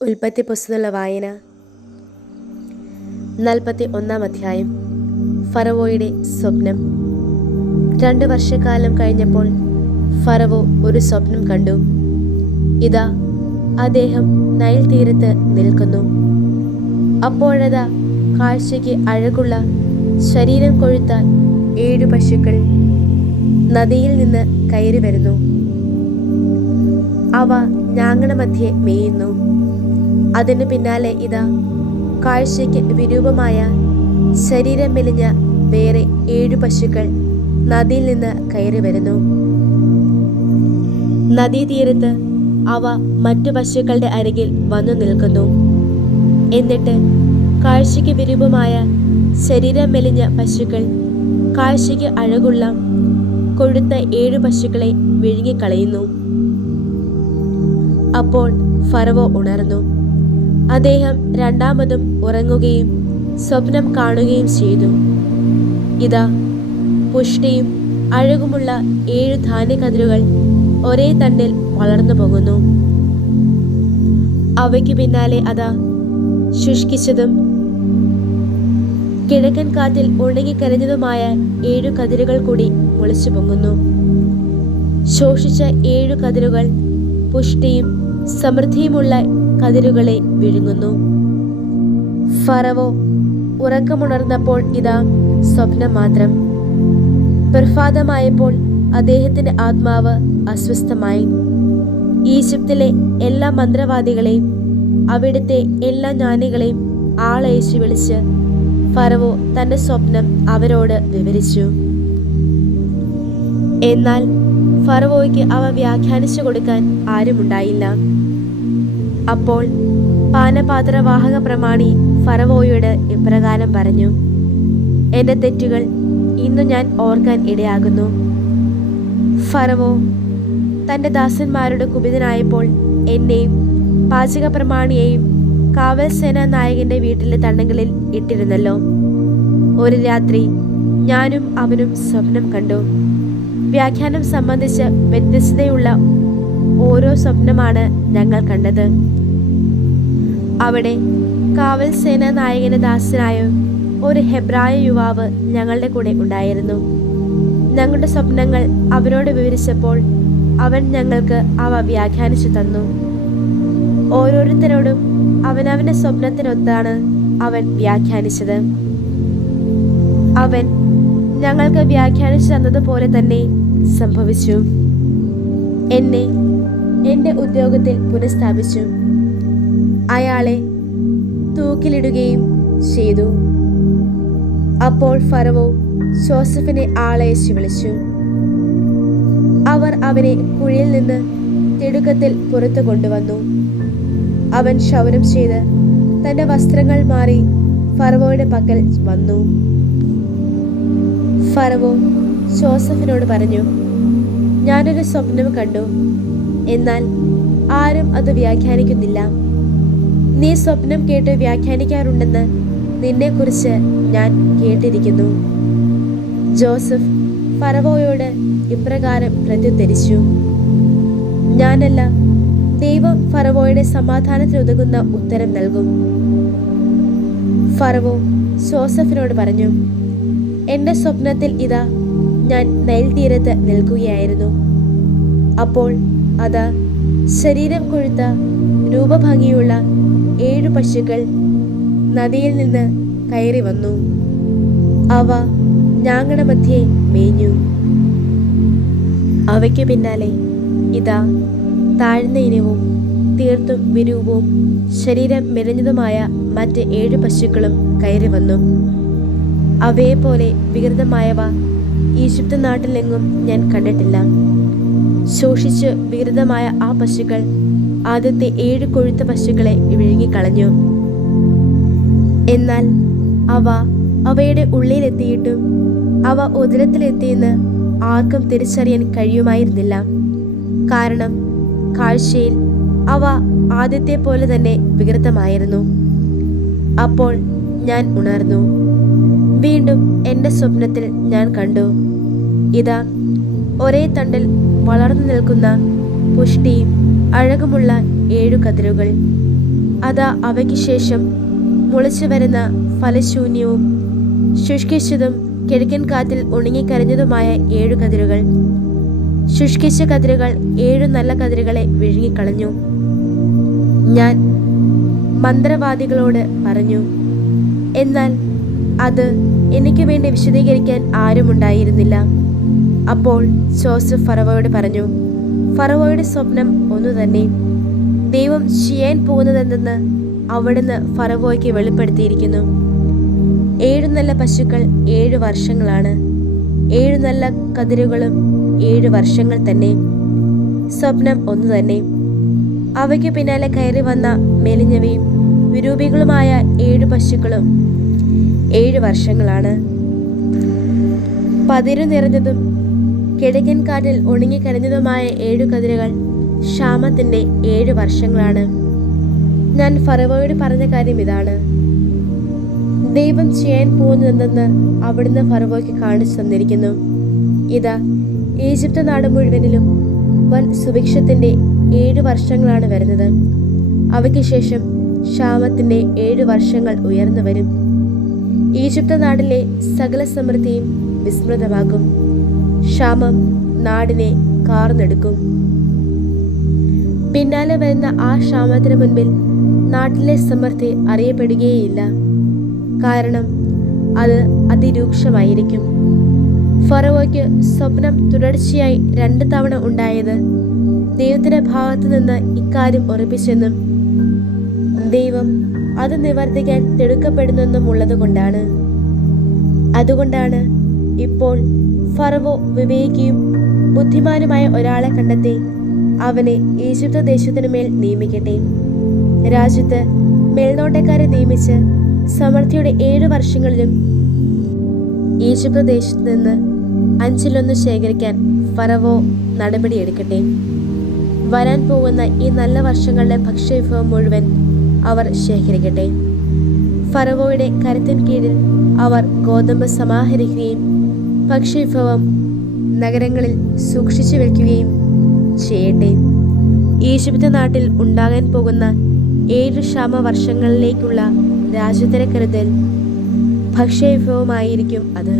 ഉൽപ്പത്തി പുസ്തകത്തിലുള്ള വായന 41 അധ്യായം. ഫറവോയുടെ സ്വപ്നം. 2 വർഷക്കാലം കഴിഞ്ഞപ്പോൾ ഫറവോ ഒരു സ്വപ്നം കണ്ടു. ഇതാ, അദ്ദേഹം നൈൽ തീരത്ത് നിൽക്കുന്നു. അപ്പോഴതാ, കാഴ്ചയ്ക്ക് അഴകുള്ള ശരീരം കൊഴുത്ത 7 പശുക്കൾ നദിയിൽ നിന്ന് കയറി വരുന്നു. അവ ഞാങ്ങണമധ്യേ മേയുന്നു. അതിനു പിന്നാലെ ഇതാ, കാഴ്ചയ്ക്ക് വിരൂപമായ ശരീരം മെലിഞ്ഞ വേറെ 7 പശുക്കൾ നദിയിൽ നിന്ന് കയറി വരുന്നു. നദീതീരത്ത് അവ മറ്റു പശുക്കളുടെ അരികിൽ വന്നു നിൽക്കുന്നു. എന്നിട്ട് കാഴ്ചയ്ക്ക് വിരൂപമായ ശരീരം മെലിഞ്ഞ പശുക്കൾ കാഴ്ചയ്ക്ക് അഴകുള്ള കൊഴുത്ത 7 പശുക്കളെ വിഴുങ്ങിക്കളയുന്നു. അപ്പോൾ ഫറവോ ഉണർന്നു. അദ്ദേഹം രണ്ടാമതും ഉറങ്ങുകയും സ്വപ്നം കാണുകയും ചെയ്തു. ഇതാ, പുഷ്ടിയും അഴകുമുള്ള 7 ധാന്യക്കതിരുകൾ ഒരേ തണ്ടിൽ വളർന്നു പോകുന്നു. അവയ്ക്ക് പിന്നാലെ അതാ, ശുഷ്കിച്ചതും കിഴക്കൻ കാറ്റിൽ ഉണങ്ങിക്കരഞ്ഞതുമായ 7 കതിരുകൾ കൂടി മുളച്ചു പൊങ്ങുന്നു. ശോഷിച്ച 7 കതിരുകൾ പുഷ്ടിയും സമൃദ്ധിയുമുള്ള കതിരുകളെ വിഴുങ്ങുന്നു. ഫറവോ ഉറക്കമുണർന്നപ്പോൾ ഇതാ, സ്വപ്നം മാത്രം. പ്രഭാതമായപ്പോൾ അദ്ദേഹത്തിന്റെ ആത്മാവ് അസ്വസ്ഥമായി. ഈജിപ്തിലെ എല്ലാ മന്ത്രവാദികളെയും അവിടുത്തെ എല്ലാ ജ്ഞാനികളെയും ആളയച്ചു വിളിച്ച് ഫറവോ തന്റെ സ്വപ്നം അവരോട് വിവരിച്ചു. എന്നാൽ ഫറവോയ്ക്ക് അവ വ്യാഖ്യാനിച്ചു കൊടുക്കാൻ ആരുമുണ്ടായില്ല. അപ്പോൾ പാനപാത്രവാഹക പ്രമാണി ഫറവോയോട് ഇപ്രകാരം പറഞ്ഞു: എന്റെ തെറ്റുകൾ ഇന്നു ഞാൻ ഓർക്കാൻ ഇടയാകുന്നു. ഫറവോ തന്റെ ദാസന്മാരോട് കുപിതനായപ്പോൾ എന്നെയും പാചക പ്രമാണിയെയും കാവൽ സേനാ നായകന്റെ വീട്ടിലെ തണ്ണങ്ങളിൽ ഇട്ടിരുന്നല്ലോ. ഒരു രാത്രി ഞാനും അവനും സ്വപ്നം കണ്ടു. വ്യാഖ്യാനം സംബന്ധിച്ച് വ്യത്യസ്തതയുള്ള ഓരോ സ്വപ്നമാണ് ഞങ്ങൾ കണ്ടത്. അവിടെ കാവൽ സേനാ നായകന്റെ ദാസനായ ഒരു ഹെബ്രായ യുവാവ് ഞങ്ങളുടെ കൂടെ ഉണ്ടായിരുന്നു. ഞങ്ങളുടെ സ്വപ്നങ്ങൾ അവനോട് വിവരിച്ചപ്പോൾ അവൻ ഞങ്ങൾക്ക് അവ വ്യാഖ്യാനിച്ചു തന്നു. ഓരോരുത്തരോടും അവനവന്റെ സ്വപ്നത്തിനൊത്താണ് അവൻ വ്യാഖ്യാനിച്ചത്. അവൻ ഞങ്ങൾക്ക് വ്യാഖ്യാനിച്ചു തന്നതുപോലെ തന്നെ സംഭവിച്ചു. എന്നെ എൻ്റെ ഉദ്യോഗത്തിൽ പുനഃസ്ഥാപിച്ചു. അയാളെ തൂക്കിലിടുകയും ചെയ്തു. അപ്പോൾ ഫറവോ ജോസഫിനെ ആളയച്ചു വിളിച്ചു. അവർ അവനെ കുഴിയിൽ നിന്ന് തിടുക്കത്തിൽ പുറത്തു കൊണ്ടുവന്നു. അവൻ ക്ഷൗരം ചെയ്ത് തന്റെ വസ്ത്രങ്ങൾ മാറി ഫറവോയുടെ പക്കൽ വന്നു. ഫറവോ ജോസഫിനോട് പറഞ്ഞു: ഞാനൊരു സ്വപ്നം കണ്ടു, എന്നാൽ ആരും അത് വ്യാഖ്യാനിക്കുന്നില്ല. നീ സ്വപ്നം കേട്ട് വ്യാഖ്യാനിക്കാറുണ്ടെന്ന് നിന്നെക്കുറിച്ച് ഞാൻ കേട്ടിരിക്കുന്നു. ജോസഫ് ഫറവോയോട് ഇപ്രകാരം പ്രത്യുത്തരിച്ചു: ഞാനല്ല, ദൈവം ഫറവോയുടെ സമാധാനത്തിനുതകുന്ന ഉത്തരം നൽകും. ഫറവോ ജോസഫിനോട് പറഞ്ഞു: എന്റെ സ്വപ്നത്തിൽ ഇതാ, ഞാൻ നൈൽ തീരത്ത് നിൽക്കുകയായിരുന്നു. അപ്പോൾ അതാ, ശരീരം കൊഴുത്ത രൂപഭംഗിയുള്ള 7 പശുക്കൾ നദിയിൽ നിന്ന് കയറി വന്നു. അവ ഞാങ്ങണമധ്യേ മേഞ്ഞു. അവയ്ക്കു പിന്നാലെ ഇതാ, താഴ്ന്ന ഇനവും തീർത്തും വിരൂപവും ശരീരം മെലിഞ്ഞതുമായ മറ്റ് 7 പശുക്കളും കയറി വന്നു. അവയെപ്പോലെ വികൃതമായവ ഈജിപ്ത് നാട്ടിലെങ്ങും ഞാൻ കണ്ടിട്ടില്ല. ശോഷിച്ച് വികൃതമായ ആ പശുക്കൾ ആദ്യത്തെ 7 കൊഴുത്ത പശുക്കളെ വിഴുങ്ങിക്കളഞ്ഞു. എന്നാൽ അവ അവയുടെ ഉള്ളിലെത്തിയിട്ടും അവ ഉദരത്തിലെത്തിയെന്ന് ആർക്കും തിരിച്ചറിയാൻ കഴിയുമായിരുന്നില്ല. കാരണം കാഴ്ചയിൽ അവ ആദ്യത്തെ പോലെ തന്നെ വികൃതമായിരുന്നു. അപ്പോൾ ഞാൻ ഉണർന്നു. വീണ്ടും എൻ്റെ സ്വപ്നത്തിൽ ഞാൻ കണ്ടു, ഇതാ, ഒരേ തണ്ടിൽ വളർന്നു നിൽക്കുന്ന പുഷ്ടിയും അഴകുമുള്ള 7 കതിരുകൾ. അതാ അവയ്ക്ക് ശേഷം മുളച്ചു വരുന്ന ഫലശൂന്യവും ശുഷ്കിച്ചതും കിഴക്കൻ കാറ്റിൽ ഉണങ്ങിക്കരഞ്ഞതുമായ 7 കതിരുകൾ. ശുഷ്കിച്ച കതിരുകൾ 7 നല്ല കതിരുകളെ വിഴുങ്ങിക്കളഞ്ഞു. ഞാൻ മന്ത്രവാദികളോട് പറഞ്ഞു, എന്നാൽ അത് എനിക്ക് വേണ്ടി വിശദീകരിക്കാൻ ആരുമുണ്ടായിരുന്നില്ല. അപ്പോൾ ജോസഫ് ഫറവോയോട് പറഞ്ഞു, ഫറവോയുടെ സ്വപ്നം ഒന്നു തന്നെ. ദൈവം ചെയ്യാൻ പോകുന്നതെന്തെന്ന് അവിടുന്ന് ഫറവോയ്ക്ക് വെളിപ്പെടുത്തിയിരിക്കുന്നു. 7 നല്ല പശുക്കൾ 7 വർഷങ്ങളാണ്. 7 നല്ല കതിരുകളും 7 വർഷങ്ങൾ തന്നെ. സ്വപ്നം ഒന്നു തന്നെ. അവയ്ക്ക് പിന്നാലെ കയറി വന്ന മെലിഞ്ഞവയും വിരൂപികളുമായ 7 പശുക്കളും 7 വർഷങ്ങളാണ്. പതിരു നിറഞ്ഞതും കിഴക്കൻ കാറ്റിൽ ഉണങ്ങിക്കരഞ്ഞതുമായ 7 കതിരുകൾ ക്ഷാമത്തിന്റെ 7 വർഷങ്ങളാണ്. ഞാൻ ഫറവോയോട് പറഞ്ഞ കാര്യം ഇതാണ്. ദൈവം ചെയ്യാൻ പോകുന്നതെന്തെന്ന് അവിടുന്ന് ഫറവോയ്ക്ക് കാണിച്ചു തന്നിരിക്കുന്നു. ഇതാ, ഈജിപ്ത് നാട് മുഴുവനിലും വൻ സുഭിക്ഷത്തിന്റെ 7 വർഷങ്ങളാണ് വരുന്നത്. അവയ്ക്ക് ശേഷം ക്ഷാമത്തിന്റെ 7 വർഷങ്ങൾ ഉയർന്നു വരും. ഈജിപ്ത് നാടിലെ സകല സമൃദ്ധിയും വിസ്മൃതമാകും. ക്ഷാമം നാടിനെ കാർന്നെടുക്കും. പിന്നാലെ വരുന്ന ആ ക്ഷാമത്തിന് മുൻപിൽ നാട്ടിലെ സമൃദ്ധി അറിയപ്പെടുകയില്ല. കാരണം അത് അതിരൂക്ഷമായിരിക്കും. ഫറവോയ്ക്ക് സ്വപ്നം തുടർച്ചയായി 2 തവണ ഉണ്ടായത് ദൈവത്തിന്റെ ഭാഗത്തു നിന്ന് ഇക്കാര്യം ഉറപ്പിച്ചെന്നും ദൈവം അത് നിവർത്തിക്കാൻ തിടുക്കപ്പെടുന്നെന്നും ഉള്ളതുകൊണ്ടാണ്. അതുകൊണ്ടാണ് ഇപ്പോൾ ഫറവോ വിവേകിയും ബുദ്ധിമാനുമായ ഒരാളെ കണ്ടെത്തി അവനെ ഈജിപ്ത് ദേശത്തിനു മേൽ നിയമിക്കട്ടെ. രാജ്യത്ത് മേൽനോട്ടക്കാരെ നിയമിച്ച് സമൃദ്ധിയുടെ 7 വർഷങ്ങളിലും ഈജിപ്ത് ദേശത്ത് നിന്ന് 5-1 ശേഖരിക്കാൻ ഫറവോ നടപടിയെടുക്കട്ടെ. വരാൻ പോകുന്ന ഈ നല്ല വർഷങ്ങളുടെ ഭക്ഷ്യവിഭവം മുഴുവൻ അവർ ശേഖരിക്കട്ടെ. ഫറവോയുടെ കരുത്തിൻ കീഴിൽ അവർ ഗോതമ്പ് സമാഹരിക്കുകയും ഭക്ഷ്യവിഭവം നഗരങ്ങളിൽ സൂക്ഷിച്ചു വയ്ക്കുകയും ചെയ്യട്ടെ. ഈജിപ്ത് നാട്ടിൽ ഉണ്ടാകാൻ പോകുന്ന 7 ക്ഷാമ വർഷങ്ങളിലേക്കുള്ള രാജ്യത്തിൻ്റെ കരുതൽ ഭക്ഷ്യവിഭവമായിരിക്കും അത്.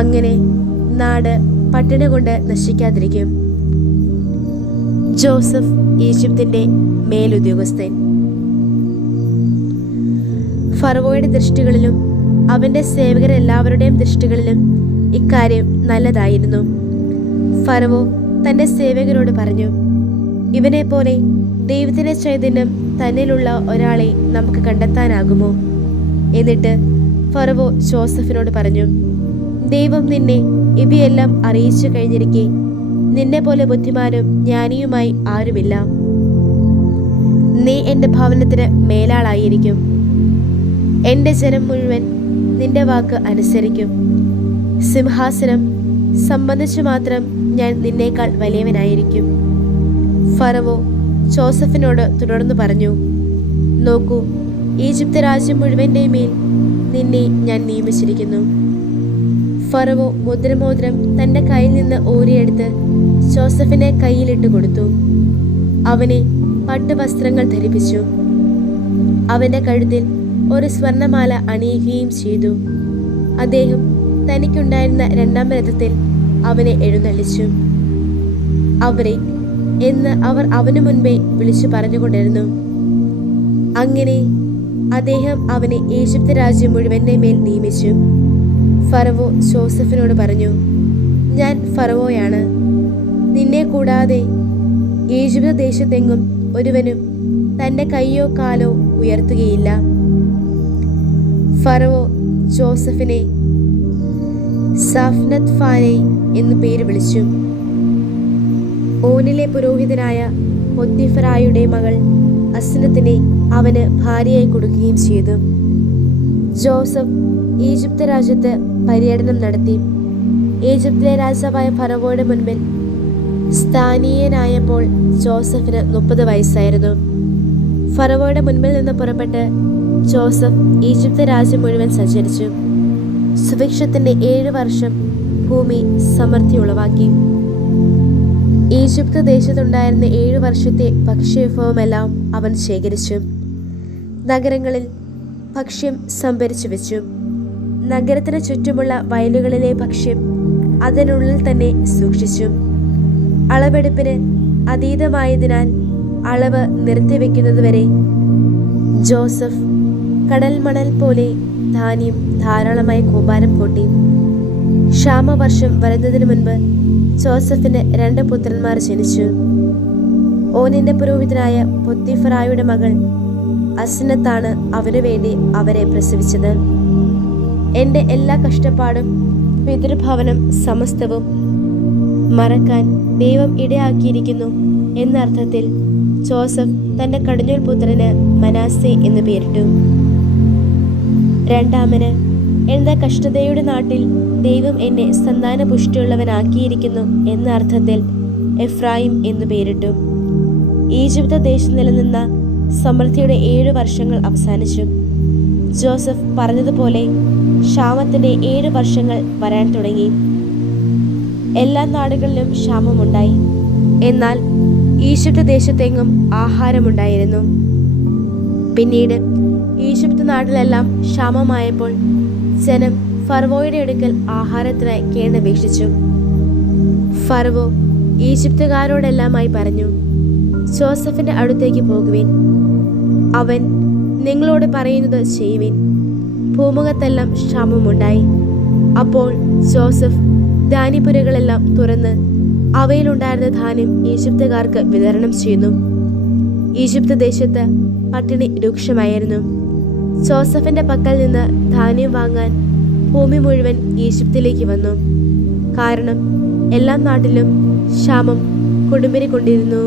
അങ്ങനെ നാട് പട്ടിണി കൊണ്ട് നശിക്കാതിരിക്കും. ജോസഫ് ഈജിപ്തിന്റെ മേലുദ്യോഗസ്ഥൻ. ഫറവോയുടെ ദൃഷ്ടികളിലും അവന്റെ സേവകരെല്ലാവരുടെയും ദൃഷ്ടികളിലും ഇക്കാര്യം നല്ലതായിരുന്നു. ഫറവോ തന്റെ സേവകരോട് പറഞ്ഞു, ഇവനെ പോലെ ദൈവത്തിന്റെ ചൈതന്യം തന്നിലുള്ള ഒരാളെ നമുക്ക് കണ്ടെത്താനാകുമോ? എന്നിട്ട് ഫറവോ ജോസഫിനോട് പറഞ്ഞു, ദൈവം നിന്നെ ഇവയെല്ലാം അറിയിച്ചു കഴിഞ്ഞിരിക്കെ നിന്നെ പോലെ ബുദ്ധിമാനും ജ്ഞാനിയുമായി ആരുമില്ല. നീ എൻ്റെ ഭവനത്തിന് മേലാളായിരിക്കും. എൻ്റെ ജനം മുഴുവൻ നിന്റെ വാക്ക് അനുസരിക്കും. സിംഹാസനം സംബന്ധിച്ചു മാത്രം ഞാൻ നിന്നേക്കാൾ വലിയവനായിരിക്കും. ഫറവോ ജോസഫിനോട് തുടർന്ന് പറഞ്ഞു, നോക്കൂ, ഈജിപ്ത് രാജ്യം മുഴുവൻ്റെ മേൽ നിന്നെ ഞാൻ നിയമിച്ചിരിക്കുന്നു. ഫറവോ മുദ്രമോതിരം തൻ്റെ കയ്യിൽ നിന്ന് ഊരിയെടുത്ത് ജോസഫിനെ കയ്യിലിട്ട് കൊടുത്തു. അവനെ പട്ടുവസ്ത്രങ്ങൾ ധരിപ്പിച്ചു. അവൻ്റെ കഴുത്തിൽ ഒരു സ്വർണമാല അണിയുകയും ചെയ്തു. അദ്ദേഹം തനിക്കുണ്ടായിരുന്ന 2-ാം രഥത്തിൽ അവനെ എഴുന്നള്ളിച്ചു. അവരെ എന്ന് അവർ അവനു മുൻപേ വിളിച്ചു പറഞ്ഞുകൊണ്ടിരുന്നു. അങ്ങനെ അദ്ദേഹം അവനെ ഈജിപ്ത് രാജ്യം മുഴുവൻ്റെ മേൽ നിയമിച്ചു. ഫറവോ ജോസഫിനോട് പറഞ്ഞു, ഞാൻ ഫറവോയാണ്. നിന്നെ കൂടാതെ ഈജിപ്ത് ദേശത്തെങ്ങും ഒരുവനും തൻ്റെ കൈയോ കാലോ ഉയർത്തുകയില്ല. ഫറവോ ജോസഫിനെ സാഫ്നത്ത് ഫാനെ എന്നു പേര് വിളിച്ചു. ഓനിലെ പുരോഹിതനായ പൊത്തിഫറായുടെ മകൾ അസ്നത്തിനെ അവന് ഭാര്യയായി കൊടുക്കുകയും ചെയ്തു. ജോസഫ് ഈജിപ്ത് രാജ്യത്ത് പര്യടനം നടത്തി. ഈജിപ്തിലെ രാജാവായ ഫറവോയുടെ മുൻപിൽ സ്ഥാനീയനായപ്പോൾ ജോസഫിന് 30 വയസ്സായിരുന്നു. ഫറവോയുടെ മുൻപിൽ നിന്ന് പുറപ്പെട്ട് ജോസഫ് ഈജിപ്ത് രാജ്യം മുഴുവൻ സഞ്ചരിച്ചു. സുഭിക്ഷത്തിന്റെ 7 വർഷം ഭൂമി സമൃദ്ധി ഉളവാക്കി. ഈജിപ്ത് ദേശത്തുണ്ടായിരുന്ന 7 വർഷത്തെ ഭക്ഷ്യവിഭവമെല്ലാം അവൻ ശേഖരിച്ചു. നഗരങ്ങളിൽ ഭക്ഷ്യം സംഭരിച്ചു വെച്ചു. നഗരത്തിന് ചുറ്റുമുള്ള വയലുകളിലെ ഭക്ഷ്യം അതിനുള്ളിൽ തന്നെ സൂക്ഷിച്ചു. അളവെടുപ്പിന് അതീതമായതിനാൽ അളവ് നിർത്തിവെക്കുന്നതുവരെ ജോസഫ് കടൽമണൽ പോലെ ധാന്യം ധാരാളമായി കൂമ്പാരം കൂട്ടി. ക്ഷാമവർഷം വരുന്നതിന് മുൻപ് ജോസഫിന് 2 പുത്രന്മാർ ജനിച്ചു. ഓനിന്റെ പുരോഹിതനായ പൊത്തിഫറായുടെ മകൾ അസ്നത്താണ് അവനു വേണ്ടി അവരെ പ്രസവിച്ചത്. എൻ്റെ എല്ലാ കഷ്ടപ്പാടും പിതൃഭവനം സമസ്തവും മറക്കാൻ ദൈവം ഇടയാക്കിയിരിക്കുന്നു എന്ന അർത്ഥത്തിൽ ജോസഫ് തൻ്റെ കടിഞ്ഞൂൽ പുത്രന് മനാസെ എന്ന് പേരിട്ടു. രണ്ടാമന് എൻ്റെ കഷ്ടതയുടെ നാട്ടിൽ ദൈവം എന്നെ സന്താനപുഷ്ടിയുള്ളവനാക്കിയിരിക്കുന്നു എന്ന അർത്ഥത്തിൽ എഫ്രായിം എന്നു പേരിട്ടു. ഈജിപ്ത് ദേശം നിലനിന്ന സമൃദ്ധിയുടെ 7 വർഷങ്ങൾ അവസാനിച്ചു. ജോസഫ് പറഞ്ഞതുപോലെ ക്ഷാമത്തിൻ്റെ 7 വർഷങ്ങൾ വരാൻ തുടങ്ങി. എല്ലാ നാടുകളിലും ക്ഷാമമുണ്ടായി. എന്നാൽ ഈജിപ്ത് ദേശത്തെങ്ങും ആഹാരമുണ്ടായിരുന്നു. പിന്നീട് ഈജിപ്ത് നാട്ടിലെല്ലാം ക്ഷാമമായപ്പോൾ ജനം ഫറവോയുടെ അടുക്കൽ ആഹാരത്തിനായി കേണപേക്ഷിച്ചു. ഫറവോ ഈജിപ്തുകാരോടെല്ലാമായി പറഞ്ഞു, ജോസഫിന്റെ അടുത്തേക്ക് പോകുവിൻ, അവൻ നിങ്ങളോട് പറയുന്നത് ചെയ്യുവിൻ. ഭൂമുഖത്തെല്ലാം ക്ഷാമമുണ്ടായി. അപ്പോൾ ജോസഫ് ധാന്യപുരകളെല്ലാം തുറന്ന് അവയിലുണ്ടായിരുന്ന ധാന്യം ഈജിപ്തുകാർക്ക് വിതരണം ചെയ്യുന്നു. ഈജിപ്ത് ദേശത്ത് പട്ടിണി രൂക്ഷമായിരുന്നു. ജോസഫിന്റെ പക്കൽ നിന്ന് ധാന്യം വാങ്ങാൻ ഭൂമി മുഴുവൻ ഈജിപ്തിലേക്ക് വന്നു. കാരണം എല്ലാ നാട്ടിലും ക്ഷാമം കൊടുമ്പിരിക്കൊണ്ടിരുന്നു.